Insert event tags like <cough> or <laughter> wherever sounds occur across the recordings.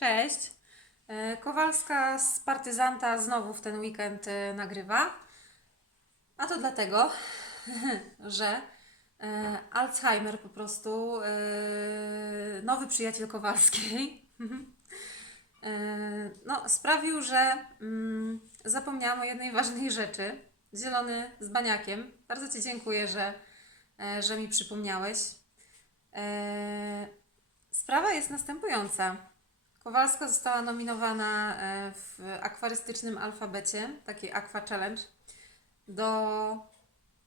Cześć. E, Kowalska z Partyzanta znowu w ten weekend e, nagrywa. A to dlatego, <laughs> że e, Alzheimer po prostu, nowy przyjaciel Kowalskiej, <laughs> no, sprawił, że mm, zapomniałam o jednej ważnej rzeczy. Zielony z baniakiem. Bardzo Ci dziękuję, że, że mi przypomniałeś. Sprawa jest następująca. Kowalska została nominowana e, w akwarystycznym alfabecie, taki Aqua Challenge, do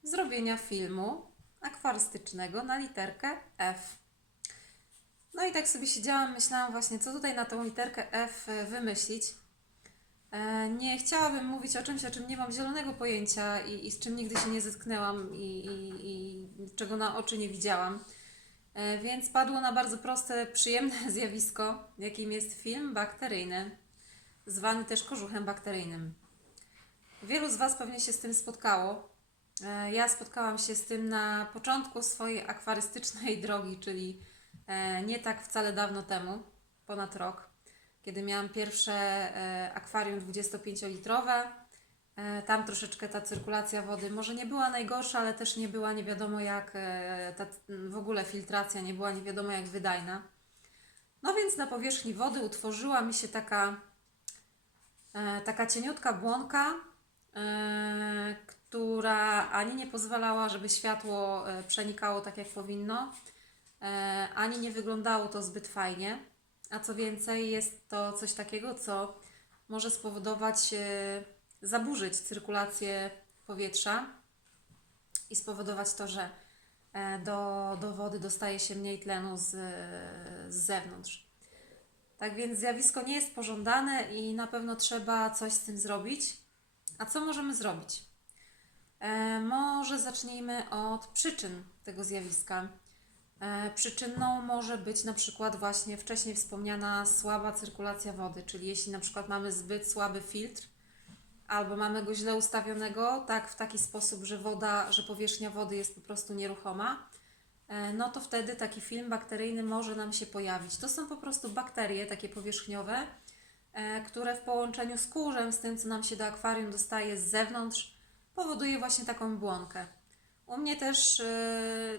zrobienia filmu akwarystycznego na literkę F. No i tak sobie siedziałam, myślałam właśnie, co tutaj na tą literkę F e, wymyślić. E, Nie chciałabym mówić o czymś, o czym nie mam zielonego pojęcia i, i z czym nigdy się nie zetknęłam i, i, i czego na oczy nie widziałam. E, Więc padło na bardzo proste, przyjemne <laughs> zjawisko, jakim jest film bakteryjny, zwany też kożuchem bakteryjnym. Wielu z Was pewnie się z tym spotkało. E, Ja spotkałam się z tym na początku swojej akwarystycznej <laughs> drogi, czyli e, nie tak wcale dawno temu, ponad rok, kiedy miałam pierwsze akwarium 25-litrowe. E, Tam troszeczkę ta cyrkulacja wody może nie była najgorsza, ale też nie była nie wiadomo jak, e, ta w ogóle filtracja nie była nie wiadomo jak wydajna. No więc na powierzchni wody utworzyła mi się taka, e, taka cieniutka błonka, która ani nie pozwalała, żeby światło przenikało tak jak powinno, ani nie wyglądało to zbyt fajnie. A co więcej, jest to coś takiego, co może spowodować, zaburzyć cyrkulację powietrza i spowodować to, że e, do, do wody dostaje się mniej tlenu z, z zewnątrz. Tak więc zjawisko nie jest pożądane i na pewno trzeba coś z tym zrobić. A co możemy zrobić? E, może zacznijmy od przyczyn tego zjawiska. E, Przyczynną może być na przykład właśnie wcześniej wspomniana słaba cyrkulacja wody, czyli jeśli na przykład mamy zbyt słaby filtr, albo mamy go źle ustawionego, tak w taki sposób, że woda, że powierzchnia wody jest po prostu nieruchoma, e, no to wtedy taki film bakteryjny może nam się pojawić. To są po prostu bakterie takie powierzchniowe, e, które w połączeniu z kurzem, z tym co nam się do akwarium dostaje z zewnątrz, powoduje właśnie taką błonkę. U mnie też e,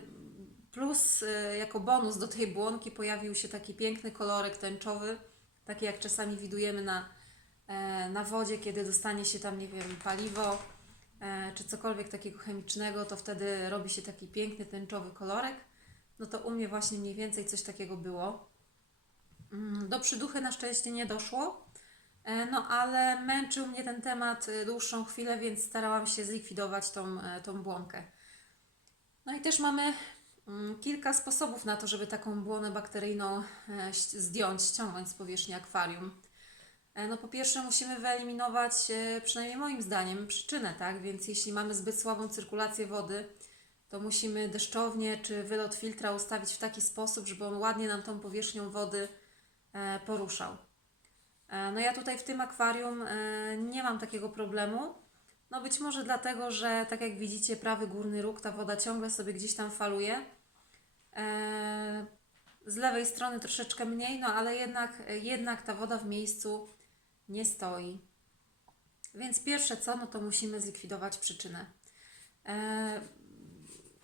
plus jako bonus do tej błonki pojawił się taki piękny kolorek tęczowy, taki jak czasami widujemy na, na wodzie, kiedy dostanie się tam, nie wiem, paliwo e, czy cokolwiek takiego chemicznego, to wtedy robi się taki piękny tęczowy kolorek. No to u mnie właśnie mniej więcej coś takiego było. Mm, Do przyduchy na szczęście nie doszło, e, no ale męczył mnie ten temat e, dłuższą chwilę, więc starałam się zlikwidować tą, e, tą błonkę. No i też mamy mm, kilka sposobów na to, żeby taką błonę bakteryjną e, zdjąć, ściągnąć z powierzchni akwarium. E, No po pierwsze musimy wyeliminować, e, przynajmniej moim zdaniem, przyczynę, tak? Więc jeśli mamy zbyt słabą cyrkulację wody, to musimy deszczownię czy wylot filtra ustawić w taki sposób, żeby on ładnie nam tą powierzchnią wody e, poruszał. No ja tutaj w tym akwarium nie mam takiego problemu. No być może dlatego, że tak jak widzicie, prawy górny róg, ta woda ciągle sobie gdzieś tam faluje. Z lewej strony troszeczkę mniej, no ale jednak, jednak ta woda w miejscu nie stoi. Więc pierwsze co, no to musimy zlikwidować przyczynę. E,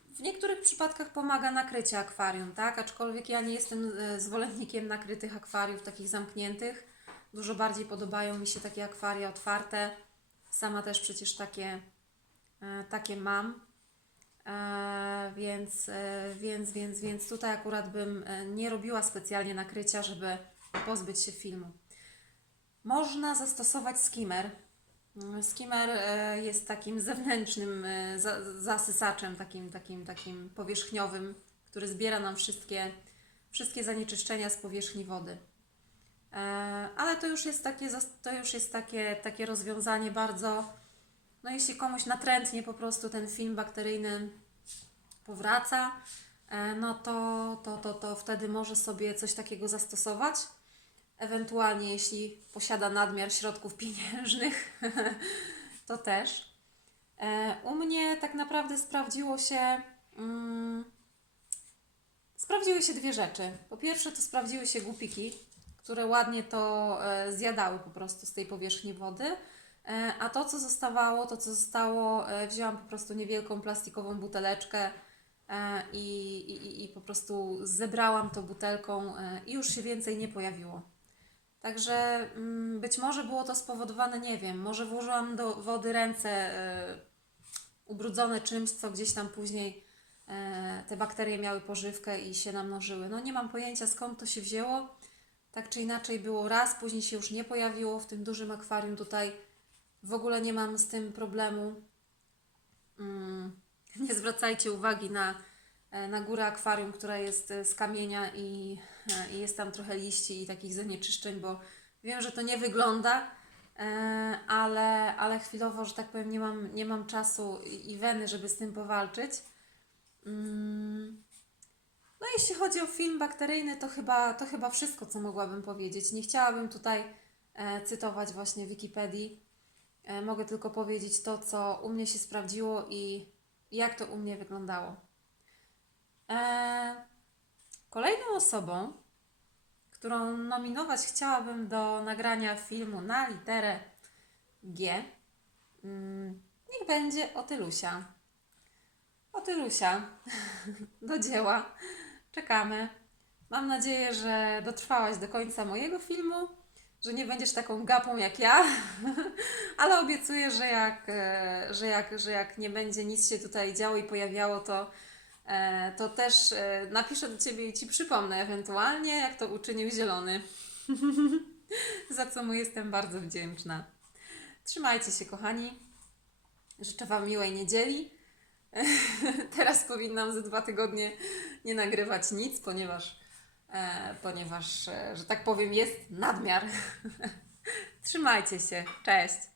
W niektórych przypadkach pomaga nakrycie akwarium, tak? Aczkolwiek ja nie jestem e, zwolennikiem nakrytych akwariów, takich zamkniętych. Dużo bardziej podobają mi się takie akwaria otwarte. Sama też przecież takie, e, takie mam. Więc, więc, więc, więc tutaj akurat bym nie robiła specjalnie nakrycia, żeby pozbyć się filmu. Można zastosować skimmer. Mm, Skimmer e, jest takim zewnętrznym e, za- zasysaczem, takim, takim, takim powierzchniowym, który zbiera nam wszystkie, wszystkie zanieczyszczenia z powierzchni wody. E, Ale to już jest takie, to już jest takie, takie rozwiązanie bardzo, no jeśli komuś natrętnie po prostu ten film bakteryjny powraca, no to, to, to, to wtedy może sobie coś takiego zastosować. Ewentualnie, jeśli posiada nadmiar środków pieniężnych, <laughs> to też. E, U mnie tak naprawdę sprawdziło się. Mm, sprawdziły się dwie rzeczy. Po pierwsze, to sprawdziły się głupiki, które ładnie to e, zjadały po prostu z tej powierzchni wody. E, A to, co zostawało, to co zostało, wzięłam po prostu niewielką plastikową buteleczkę i, i, i po prostu zebrałam to butelką i już się więcej nie pojawiło. Także mm, być może było to spowodowane, nie wiem, może włożyłam do wody ręce e, ubrudzone czymś, co gdzieś tam później e, te bakterie miały pożywkę i się namnożyły. No nie mam pojęcia skąd to się wzięło. Tak czy inaczej było raz, później się już nie pojawiło w tym dużym akwarium tutaj. W ogóle nie mam z tym problemu. Mm, <laughs> nie zwracajcie uwagi na, e, na górę akwarium, która jest z kamienia i, i jest tam trochę liści i takich zanieczyszczeń, bo wiem, że to nie wygląda, e, ale, ale chwilowo, że tak powiem, nie mam, nie mam czasu i, weny, żeby z tym powalczyć. Mm. No jeśli chodzi o film bakteryjny, to chyba, to chyba wszystko, co mogłabym powiedzieć. Nie chciałabym tutaj e, cytować właśnie Wikipedii. E, mogę tylko powiedzieć to, co u mnie się sprawdziło i jak to u mnie wyglądało. E, kolejną osobą, którą nominować chciałabym do nagrania filmu na literę G, mm, niech będzie Otylusia. Otylusia, <laughs> do dzieła. Czekamy. Mam nadzieję, że dotrwałaś do końca mojego filmu, że nie będziesz taką gapą jak ja, <laughs> ale obiecuję, że jak, e, że, jak, że jak nie będzie nic się tutaj działo i pojawiało, to, to też e, napiszę do Ciebie i Ci przypomnę ewentualnie, jak to uczynił Zielony. <laughs> Za co mu jestem bardzo wdzięczna. Trzymajcie się, kochani. Życzę Wam miłej niedzieli. <laughs> Teraz powinnam za dwa tygodnie nie nagrywać nic, ponieważ, e, ponieważ, e, że tak powiem, jest nadmiar. <laughs> Trzymajcie się. Cześć.